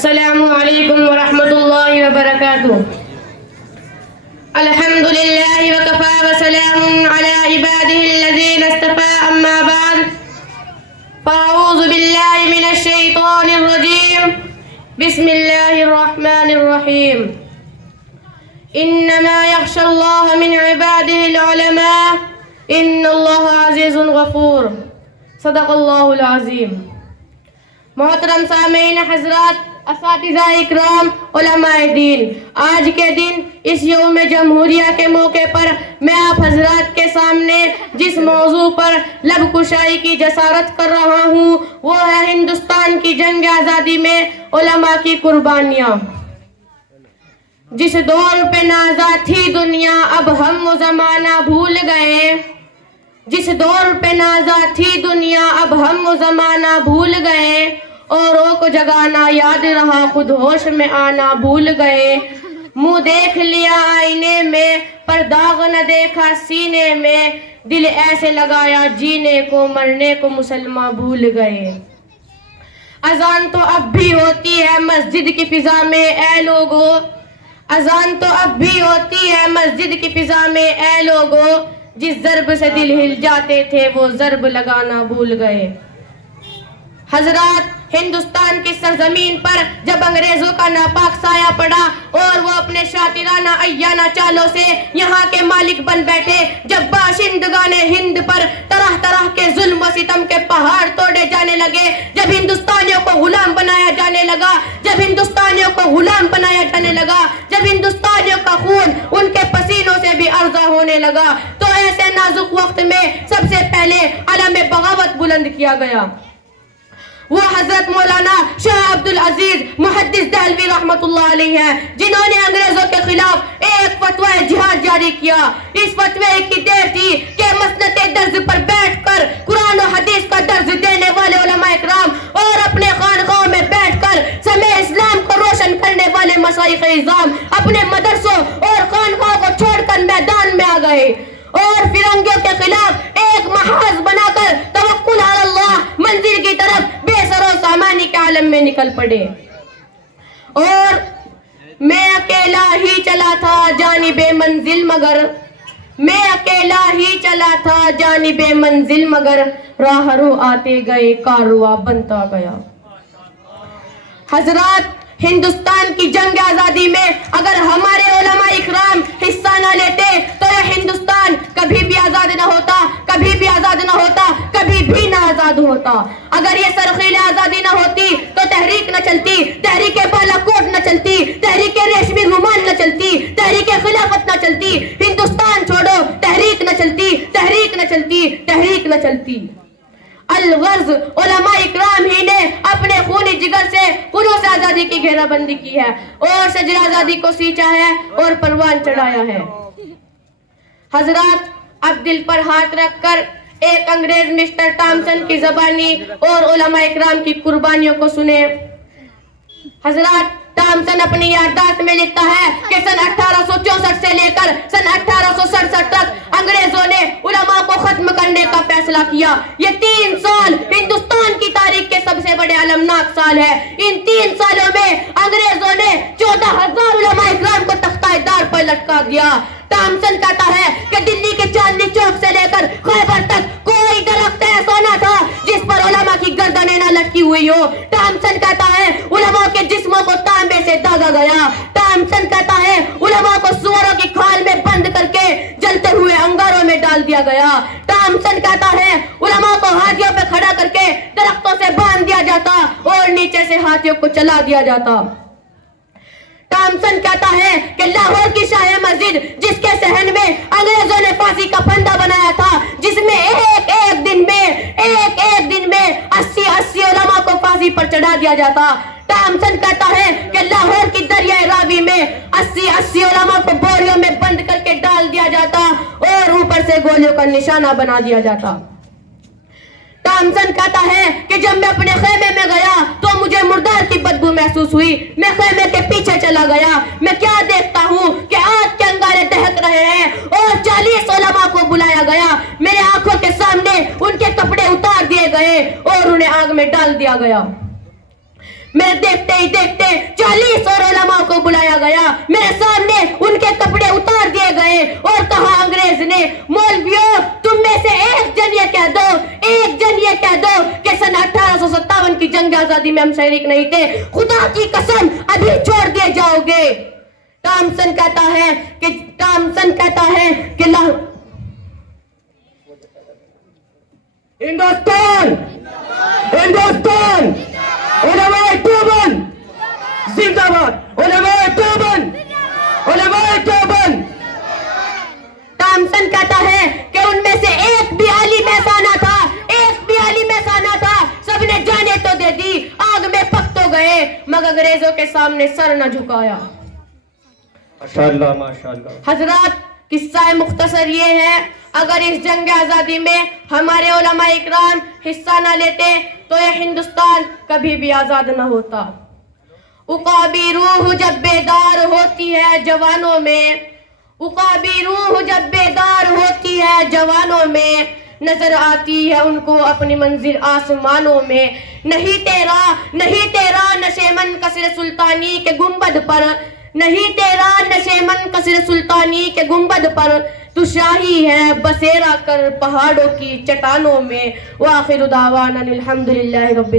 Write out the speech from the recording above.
السلام علیکم ورحمۃ اللہ وبرکاتہ. الحمد للہ وکفى وسلام علی عباده الذین اصطفى اما بعد فاعوذ باللہ من الشیطان الرجیم بسم اللہ الرحمن الرحیم. انما یخشى اللہ من عباده العلماء ان اللہ عزیز غفور. صدق اللہ العظیم. محترم سامعین حضرات، اساتذہ اکرام، علماء دین، آج کے دن اس یوم جمہوریہ کے موقع پر میں آپ حضرات کے سامنے جس موضوع پر لب کشائی کی جسارت کر رہا ہوں وہ ہے ہندوستان کی جنگ آزادی میں علماء کی قربانیاں. جس دور پہ نازا تھی دنیا اب ہم وہ زمانہ بھول گئے. جس دور پہ نازا تھی دنیا اب ہم وہ زمانہ بھول گئے. اوروں کو جگانا یاد رہا خود ہوش میں آنا بھول گئے. منہ دیکھ لیا آئینے میں پر داغ نہ دیکھا سینے میں. دل ایسے لگایا جینے کو مرنے کو مسلمان بھول گئے. اذان تو اب بھی ہوتی ہے مسجد کی فضا میں اے لوگو. اذان تو اب بھی ہوتی ہے مسجد کی فضا میں اے لوگو. جس ضرب سے دل ہل جاتے تھے وہ ضرب لگانا بھول گئے. حضرات، ہندوستان کی سرزمین پر جب انگریزوں کا ناپاک سایہ پڑا اور وہ اپنے شاطرانہ ایانہ چالوں سے یہاں کے مالک بن بیٹھے، جب باشندگان ہند پر طرح طرح کے ظلم و ستم کے پہاڑ توڑے جانے لگے، جب ہندوستانیوں کو غلام بنایا جانے لگا، جب ہندوستانیوں کو غلام بنایا جانے لگا، جب ہندوستانیوں کا خون ان کے پسینوں سے بھی ارزاں ہونے لگا، تو ایسے نازک وقت میں سب سے پہلے علم بغاوت بلند کیا گیا. وہ حضرت مولانا شاہ عبد العزیز محدث دہلوی رحمۃ اللہ علیہ ہیں، جنہوں نے انگریزوں کے خلاف ایک فتوی جہاد جاری کیا. اس فتوی کی دیر تھی کہ مسند درز پر بیٹھ کر قرآن و حدیث کا درز دینے والے علماء اکرام اور اپنے خانقاہوں میں بیٹھ کر سمے اسلام کو روشن کرنے والے مشائخ اعظام اپنے مدرسوں اور خانقاہوں کو چھوڑ کر میدان میں آ گئے اور فرنگیوں کے خلاف ایک محاذ بنا کر توکل علی اللہ منزل کی طرف بے سر و سامانی کے عالم میں نکل پڑے. اور میں اکیلا ہی چلا تھا جانب منزل مگر، میں اکیلا ہی چلا تھا جانب منزل مگر، راہرو آتے گئے کارواں بنتا گیا. حضرات، ہندوستان کی جنگ آزادی میں اگر ہمارے علماء اکرام حصہ نہ لیتے تو یہ ہندوستان کبھی بھی آزاد نہ ہوتا، کبھی بھی آزاد نہ ہوتا، کبھی بھی نہ آزاد ہوتا. اگر یہ سرخیل آزادی نہ ہوتی تو تحریک نہ چلتی، تحریک بالا کوٹ نہ چلتی، تحریک ریشمی رومال نہ چلتی، تحریک خلافت نہ چلتی. ہندوستان چھوڑو، تحریک نہ چلتی، تحریک نہ چلتی، تحریک نہ چلتی. الغرض علماء اکرام ہی نے اپنے خونی جگر سے خلوص آزادی کی گھیرا بندی کی ہے اور شجر آزادی کو سینچا ہے اور پروان چڑھایا ہے. حضرات، اب دل پر ہاتھ رکھ کر ایک انگریز مسٹر ٹامسن کی زبانی اور علماء اکرام کی قربانیوں کو سنیں. حضرات، ٹامسن اپنی یادداشت میں لکھتا ہے کہ سن 1864 سے لے کر سن 1867 تک انگریزوں نے علماء کو ختم کرنے کا فیصلہ کیا. یہ 3 سال ہندوستان کی تاریخ کے سب سے بڑے المناک سال ہے. ان 3 سالوں میں انگریزوں نے 14,000 علماء اکرام کو تختہ دار پر لٹکا دیا. ٹامسن کہتا ہے کہ دلی کے چاندنی چوک سے لے کر خیبر تک کوئی درخت ایسا نہ تھا جس پر علماء کی گردنیں نہ لٹکی ہوئی ہو. ٹامسن کہتا ہے علماء کے جسموں کو تانبے سے داغا گیا. ٹامسن کہتا ہے علماء کو سوروں کی کھال میں بند کر کے جلتے ہوئے انگاروں میں ڈال دیا گیا. ٹامسن کہتا ہے علماء کو ہاتھیوں پہ کھڑا کر کے درختوں سے باندھ دیا جاتا اور نیچے سے ہاتھیوں کو چلا دیا جاتا. ٹامسن کہتا ہے کہ لاہور کی شاہ مسجد جس کے صحن میں انگریزوں نے پھانسی کا پھندا بنایا تھا، جس میں ایک دن میں 80 علماء کو پھانسی پر چڑھا دیا جاتا. ٹامسن کہتا ہے کہ لاہور کی دریائے راوی میں 80 علماء کو بوریوں میں بند کر کے ڈال دیا جاتا اور اوپر سے گولیوں کا نشانہ بنا دیا جاتا. ٹامسن کہتا ہے کہ جب میں اپنے خیمے میں گیا تو مجھے مردار کی بدبو محسوس ہوئی. میں خیمے کے پیچھے چلا گیا. میں کیا دیکھتا ہوں کہ آگ کے انگارے دہک رہے ہیں اور 40 علماء کو بلایا گیا. میرے آنکھوں کے سامنے ان کے کپڑے اتار دیے گئے اور انہیں آگ میں ڈال دیا گیا. میں دیکھتے ہی دیکھتے 40 اور علماء کو بلایا گیا, میرے سامنے ان کے کپڑے اتار دیے گئے اور کہا انگریز نے, مولویوں تم میں سے ایک جن یہ کہہ دو کہ سن 1857 کی جنگ آزادی میں ہم شریک نہیں تھے, خدا کی قسم ابھی چھوڑ دیے جاؤ گے. ٹامسن کہتا ہے کہ ہندوستان علماء دیوبند زندہ باد, علماء دیوبند. ٹامسن کہتا ہے کہ ان میں سے ایک بھی عالم ایسا نہ تھا, سب نے جانے تو دے دی, آگ میں پک تو گئے مگر انگریزوں کے سامنے سر نہ جھکایا. ماشاءاللہ. حضرات, قصہ مختصر یہ ہے, اگر اس جنگ آزادی میں ہمارے علماء اکرام حصہ نہ لیتے تو یہ ہندوستان کبھی بھی آزاد نہ ہوتا. عقابی روح جب بیدار ہوتی ہے جوانوں میں, نظر آتی ہے ان کو اپنی منزل آسمانوں میں. نہیں تیرا نشے من قصر سلطانی کے گنبد پر, تو شاہی ہے بسیرا کر پہاڑوں کی چٹانوں میں. وآخر دعوانا الحمدللہ رب العالمین.